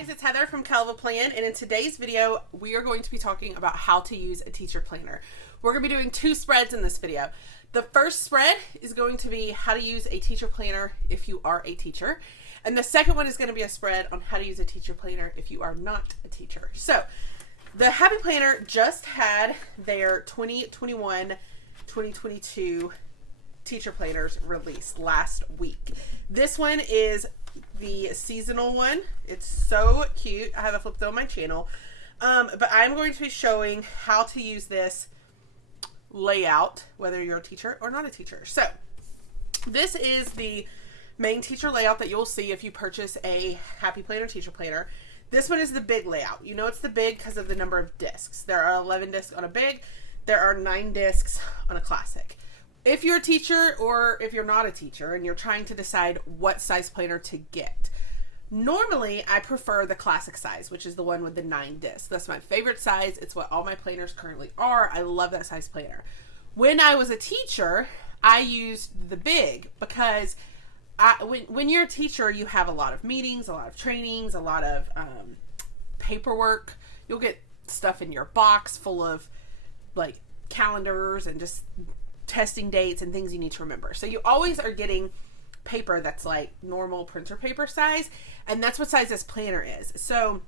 Guys, it's Heather from Kell Plan, and in today's video we are going to be talking about how to use a teacher planner. We're going to be doing two spreads in this video. The first spread is going to be how to use a teacher planner if you are a teacher, and the second one is going to be a spread on how to use a teacher planner if you are not a teacher. So the Happy Planner just had their 2021-2022 teacher planners released last week. This one is the seasonal one. It's so cute. I have it flipped on my channel. But I'm going to be showing how to use this layout, whether you're a teacher or not a teacher. So this is the main teacher layout that you'll see if you purchase a Happy Planner teacher planner. This one is the big layout. You know it's the big because of the number of discs. There are 11 discs on a big. There are 9 discs on a classic. If you're a teacher or if you're not a teacher and you're trying to decide what size planner to get, normally I prefer the classic size, which is the one with the 9 discs. That's my favorite size. It's what all my planners currently are. I love that size planner. When I was a teacher, I used the big because when you're a teacher, you have a lot of meetings, a lot of trainings, a lot of paperwork. You'll get stuff in your box full of like calendars and just testing dates and things you need to remember. So you always are getting paper that's like normal printer paper size, and that's what size this planner is. So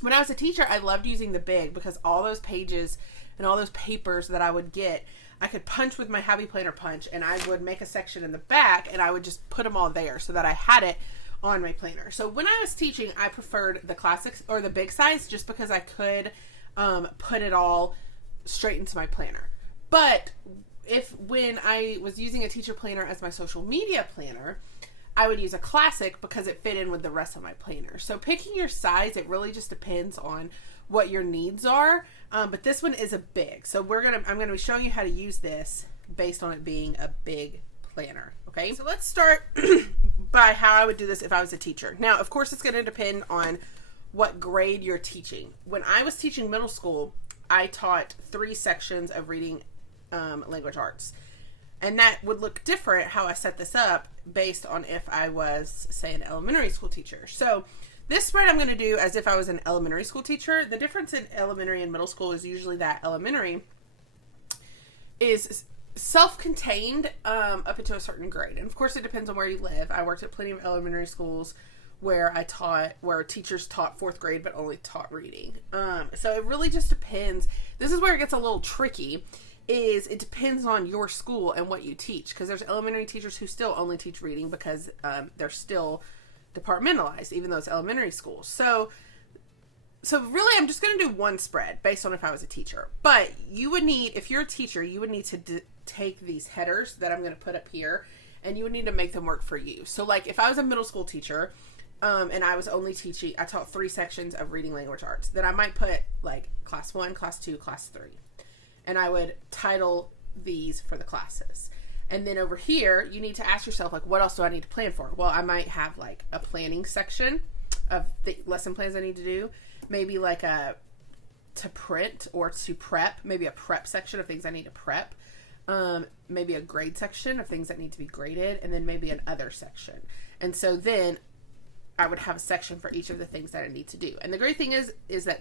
when I was a teacher, I loved using the big because all those pages and all those papers that I would get, I could punch with my Happy Planner punch, and I would make a section in the back and I would just put them all there so that I had it on my planner. So when I was teaching, I preferred the classics or the big size just because I could put it all straight into my planner. But when I was using a teacher planner as my social media planner, I would use a classic because it fit in with the rest of my planner. So picking your size, it really just depends on what your needs are. But this one is a big. So I'm going to be showing you how to use this based on it being a big planner. Okay, so let's start by how I would do this if I was a teacher. Now, of course, it's going to depend on what grade you're teaching. When I was teaching middle school, I taught 3 sections of reading language arts, and that would look different how I set this up based on if I was, say, an elementary school teacher. So this spread I'm going to do as if I was an elementary school teacher. The difference in elementary and middle school is usually that elementary is self-contained up into a certain grade, and of course it depends on where you live. I worked at plenty of elementary schools where teachers taught 4th grade but only taught reading. So it really just depends. This is where it gets a little tricky. It depends on your school and what you teach, because there's elementary teachers who still only teach reading because they're still departmentalized, even though it's elementary school. So really I'm just going to do one spread based on if I was a teacher. But you would need, if you're a teacher, you would need to take these headers that I'm going to put up here, and you would need to make them work for you. So like if I was a middle school teacher, and I was only teaching, I taught 3 sections of reading language arts, then I might put like class 1, class 2, class 3. And I would title these for the classes. And then over here, you need to ask yourself, like, what else do I need to plan for? Well, I might have like a planning section of the lesson plans I need to do. Maybe like to print or to prep. Maybe a prep section of things I need to prep. Maybe a grade section of things that need to be graded. And then maybe an other section. And so then I would have a section for each of the things that I need to do. And the great thing is that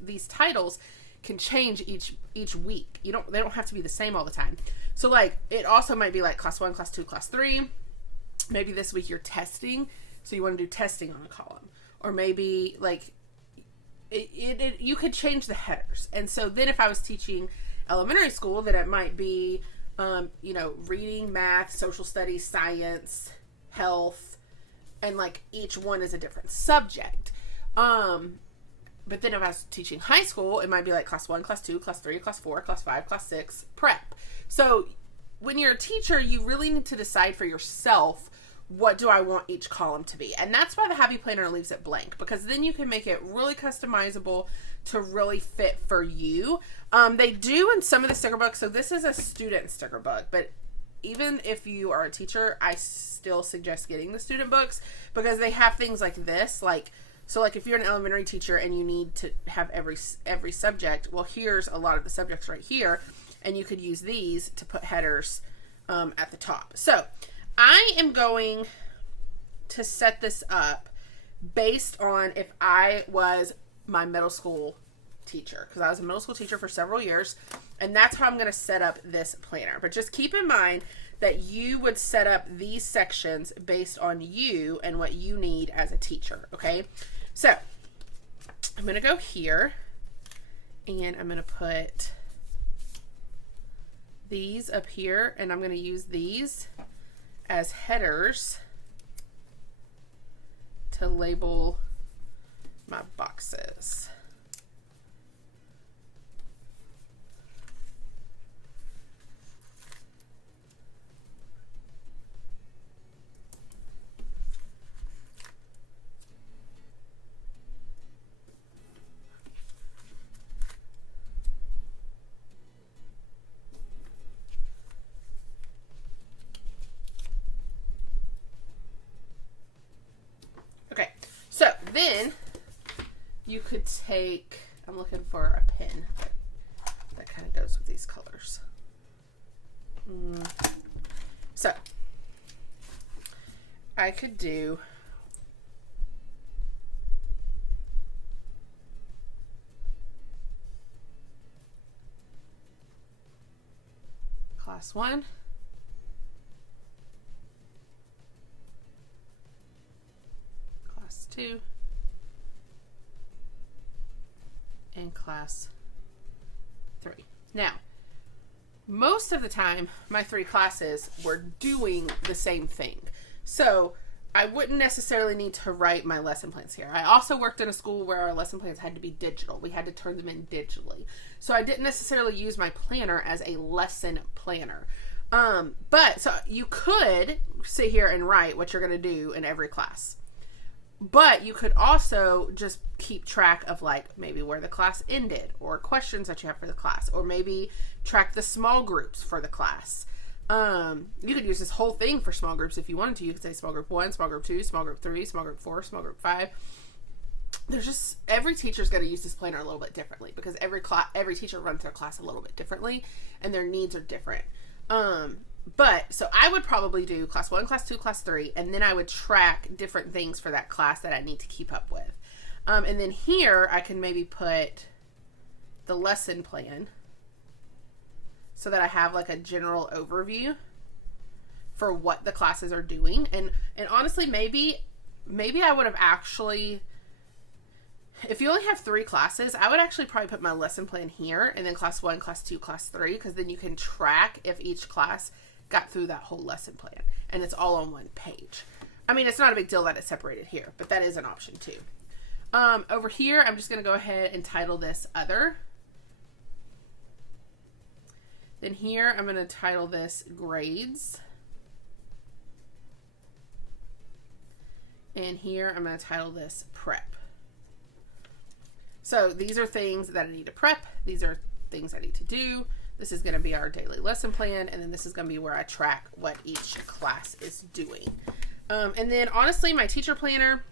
these titles can change each week. They don't have to be the same all the time. So like it also might be like class 1, class 2, class 3. Maybe this week you're testing, so you want to do testing on a column. Or maybe like you could change the headers. And so then if I was teaching elementary school, then it might be reading, math, social studies, science, health, and like each one is a different subject. But then if I was teaching high school, it might be like class 1, class 2, class 3, class 4, class 5, class 6, prep. So when you're a teacher, you really need to decide for yourself, what do I want each column to be? And that's why the Happy Planner leaves it blank, because then you can make it really customizable to really fit for you. They do in some of the sticker books. So this is a student sticker book, but even if you are a teacher, I still suggest getting the student books because they have things like this, so like if you're an elementary teacher and you need to have every subject, well, here's a lot of the subjects right here, and you could use these to put headers at the top. So I am going to set this up based on if I was my middle school teacher, because I was a middle school teacher for several years, and that's how I'm going to set up this planner. But just keep in mind that you would set up these sections based on you and what you need as a teacher, okay? So I'm going to go here, and I'm going to put these up here, and I'm going to use these as headers to label my boxes. Okay, so then you could take, I'm looking for a pen that kind of goes with these colors. So I could do class 1, class 2, and class 3. Now, most of the time, my 3 classes were doing the same thing. So I wouldn't necessarily need to write my lesson plans here. I also worked in a school where our lesson plans had to be digital. We had to turn them in digitally. So I didn't necessarily use my planner as a lesson planner. But so you could sit here and write what you're going to do in every class. But you could also just keep track of like maybe where the class ended, or questions that you have for the class, or maybe track the small groups for the class. You could use this whole thing for small groups if you wanted to. You could say small group 1, small group 2, small group 3, small group 4, small group 5. There's just, every teacher's going to use this planner a little bit differently, because every teacher runs their class a little bit differently and their needs are different. But so I would probably do class 1, class 2, class 3, and then I would track different things for that class that I need to keep up with. And then here I can maybe put the lesson plan so that I have like a general overview for what the classes are doing. And honestly, maybe I would have actually, if you only have 3 classes, I would actually probably put my lesson plan here, and then class 1, class 2, class 3, because then you can track if each class got through that whole lesson plan, and it's all on one page. I mean, it's not a big deal that it's separated here, but that is an option too. Over here, I'm just going to go ahead and title this Other. Then here, I'm going to title this Grades. And here, I'm going to title this Prep. So these are things that I need to prep. These are things I need to do. This is going to be our daily lesson plan. And then this is going to be where I track what each class is doing. And then honestly, my teacher planner,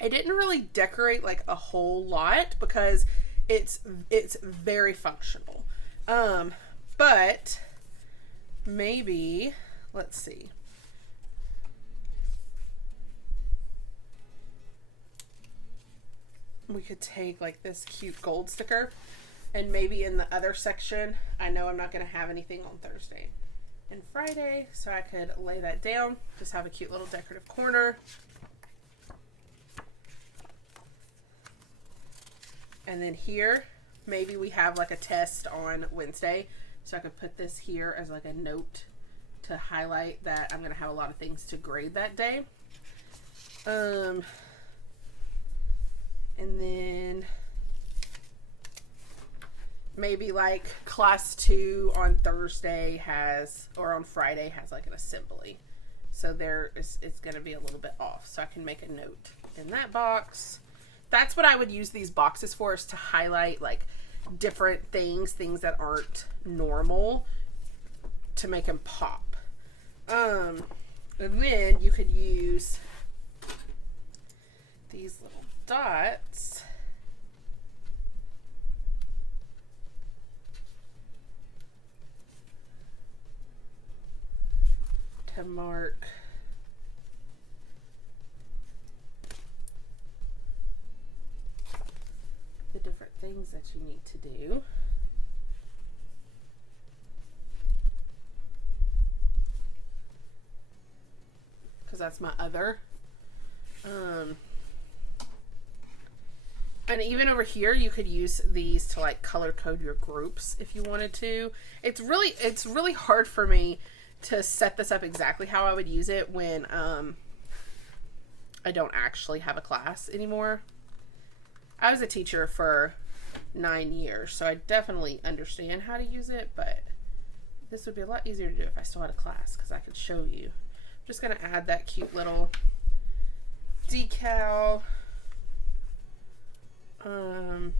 I didn't really decorate like a whole lot because it's very functional. But maybe, let's see. We could take like this cute gold sticker, and maybe in the other section, I know I'm not going to have anything on Thursday and Friday, so I could lay that down, just have a cute little decorative corner. And then here, maybe we have like a test on Wednesday, so I could put this here as like a note to highlight that I'm going to have a lot of things to grade that day. And then maybe like class 2 on Thursday has, or on Friday has like an assembly. So it's going to be a little bit off. So I can make a note in that box. That's what I would use these boxes for, is to highlight like different things that aren't normal, to make them pop. And then you could use these little dots to mark things that you need to do. Because that's my other. And even over here, you could use these to like color code your groups if you wanted to. It's really hard for me to set this up exactly how I would use it when I don't actually have a class anymore. I was a teacher for 9 years, so I definitely understand how to use it, but this would be a lot easier to do if I still had a class because I could show you. I'm just going to add that cute little decal. And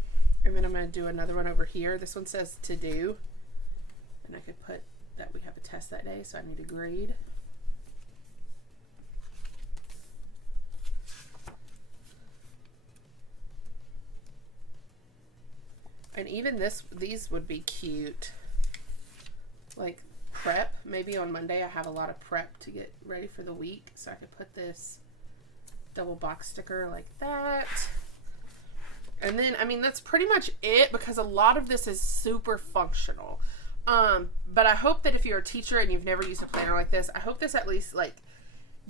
then I'm going to do another one over here. This one says to do, and I could put that we have a test that day, so I need a grade. And even these would be cute, like prep. Maybe on Monday I have a lot of prep to get ready for the week, so I could put this double box sticker like that. And then, I mean, that's pretty much it because a lot of this is super functional. But I hope that if you're a teacher and you've never used a planner like this, I hope this at least like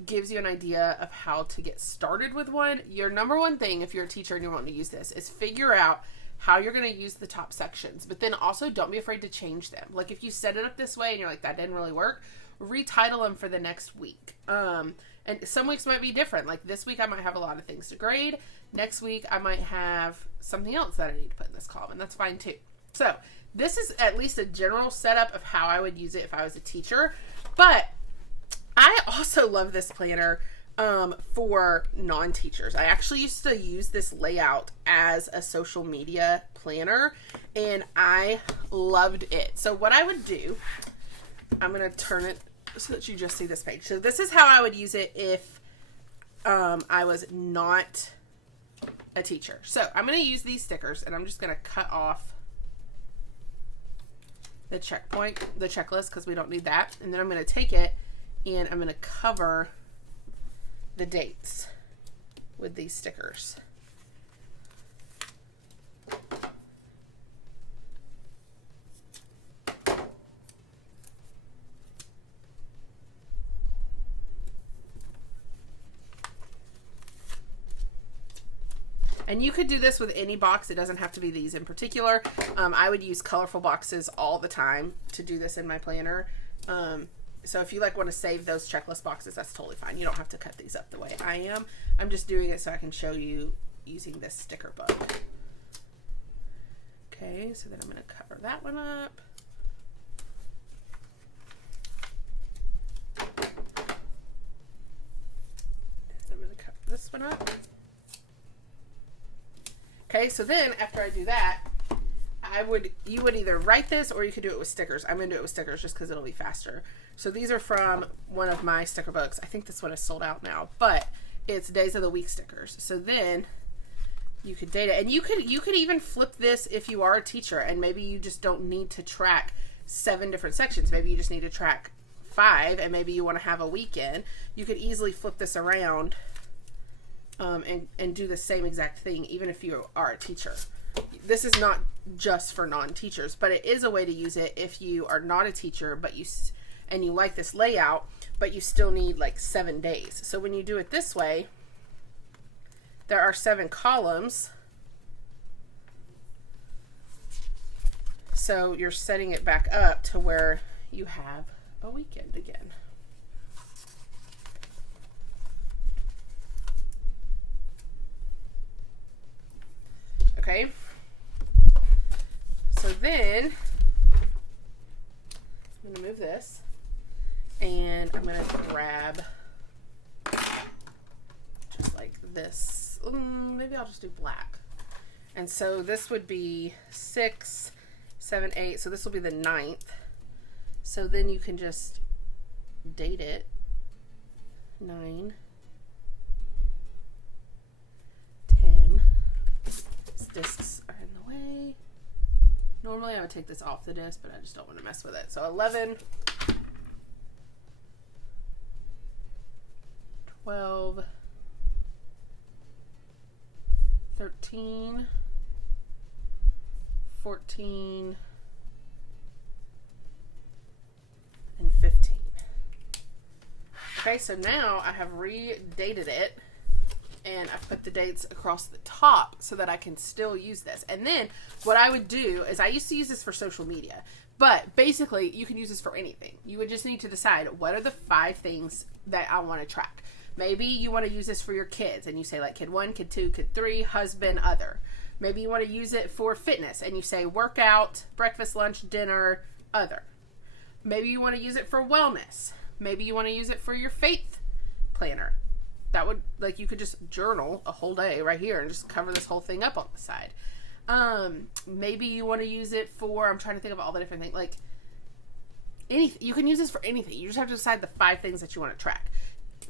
gives you an idea of how to get started with one. Your number one thing if you're a teacher and you're wanting to use this is figure out how you're going to use the top sections, but then also don't be afraid to change them. Like if you set it up this way and you're like, that didn't really work, retitle them for the next week. And some weeks might be different. Like this week I might have a lot of things to grade. Next week I might have something else that I need to put in this column, and that's fine too. So this is at least a general setup of how I would use it if I was a teacher. But I also love this planner for non-teachers. I actually used to use this layout as a social media planner, and I loved it. So what I would do, I'm going to turn it so that you just see this page. So this is how I would use it if I was not a teacher. So I'm going to use these stickers, and I'm just going to cut off the checklist, because we don't need that. And then I'm going to take it and I'm going to cover the dates with these stickers. And you could do this with any box. It doesn't have to be these in particular. I would use colorful boxes all the time to do this in my planner. So if you like want to save those checklist boxes, that's totally fine. You don't have to cut these up the way I am. I'm just doing it so I can show you using this sticker book. Okay, so then I'm going to cover that one up. I'm going to cover this one up. Okay, so then after I do that, you would either write this or you could do it with stickers. I'm going to do it with stickers just because it'll be faster. So these are from one of my sticker books. I think this one is sold out now, but it's Days of the Week stickers. So then you could date it, and you could even flip this if you are a teacher and maybe you just don't need to track 7 different sections. Maybe you just need to track 5, and maybe you want to have a weekend. You could easily flip this around and do the same exact thing even if you are a teacher. This is not just for non-teachers, but it is a way to use it if you are not a teacher and you like this layout, but you still need like 7 days. So when you do it this way, there are 7 columns. So you're setting it back up to where you have a weekend again. Okay. So then I'm going to move this, and I'm going to grab just like this. Maybe I'll just do black. And so this would be 6, 7, 8. So this will be the 9th. So then you can just date it 9, 10. These discs are in the way. Normally I would take this off the disc, but I just don't want to mess with it. So 11, 12, 13, 14 and 15. Okay, so now I have redated it, and I put the dates across the top so that I can still use this. And then what I would do is, I used to use this for social media, but basically you can use this for anything. You would just need to decide, what are the 5 things that I want to track? Maybe you want to use this for your kids, and you say like kid 1, kid 2, kid 3, husband, other. Maybe you want to use it for fitness, and you say workout, breakfast, lunch, dinner, other. Maybe you want to use it for wellness. Maybe you want to use it for your faith planner. That would, like, you could just journal a whole day right here and just cover this whole thing up on the side. Maybe you want to use it for, I'm trying to think of all the different things, like anything. You can use this for anything. You just have to decide the 5 things that you want to track.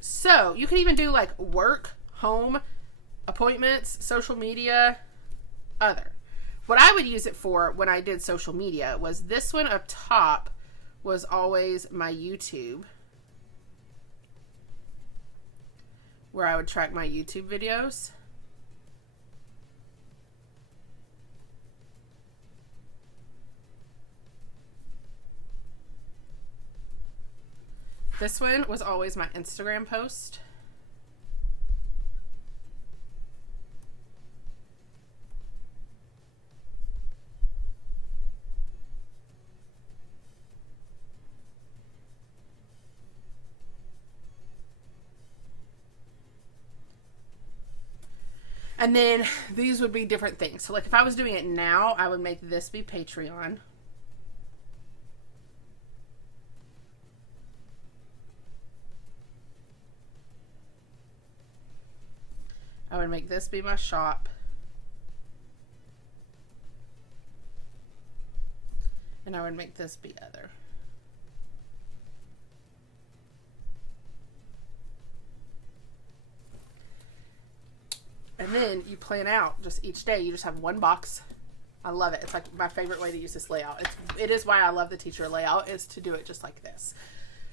So you can even do like work, home, appointments, social media, other. What I would use it for when I did social media was this one up top was always my YouTube, where I would track my YouTube videos. This one was always my Instagram post. And then these would be different things. So like if I was doing it now, I would make this be Patreon. I would make this be my shop. And I would make this be other. And then you plan out just each day. You just have one box. I love it. It's like my favorite way to use this layout. It is why I love the teacher layout, is to do it just like this.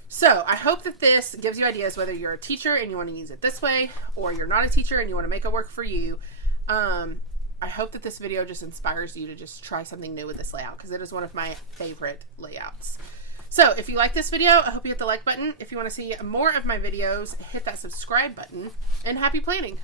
So I hope that this gives you ideas, whether you're a teacher and you want to use it this way, or you're not a teacher and you want to make it work for you. I hope that this video just inspires you to just try something new with this layout, because it is one of my favorite layouts. So if you like this video, I hope you hit the like button. If you want to see more of my videos, hit that subscribe button, and happy planning.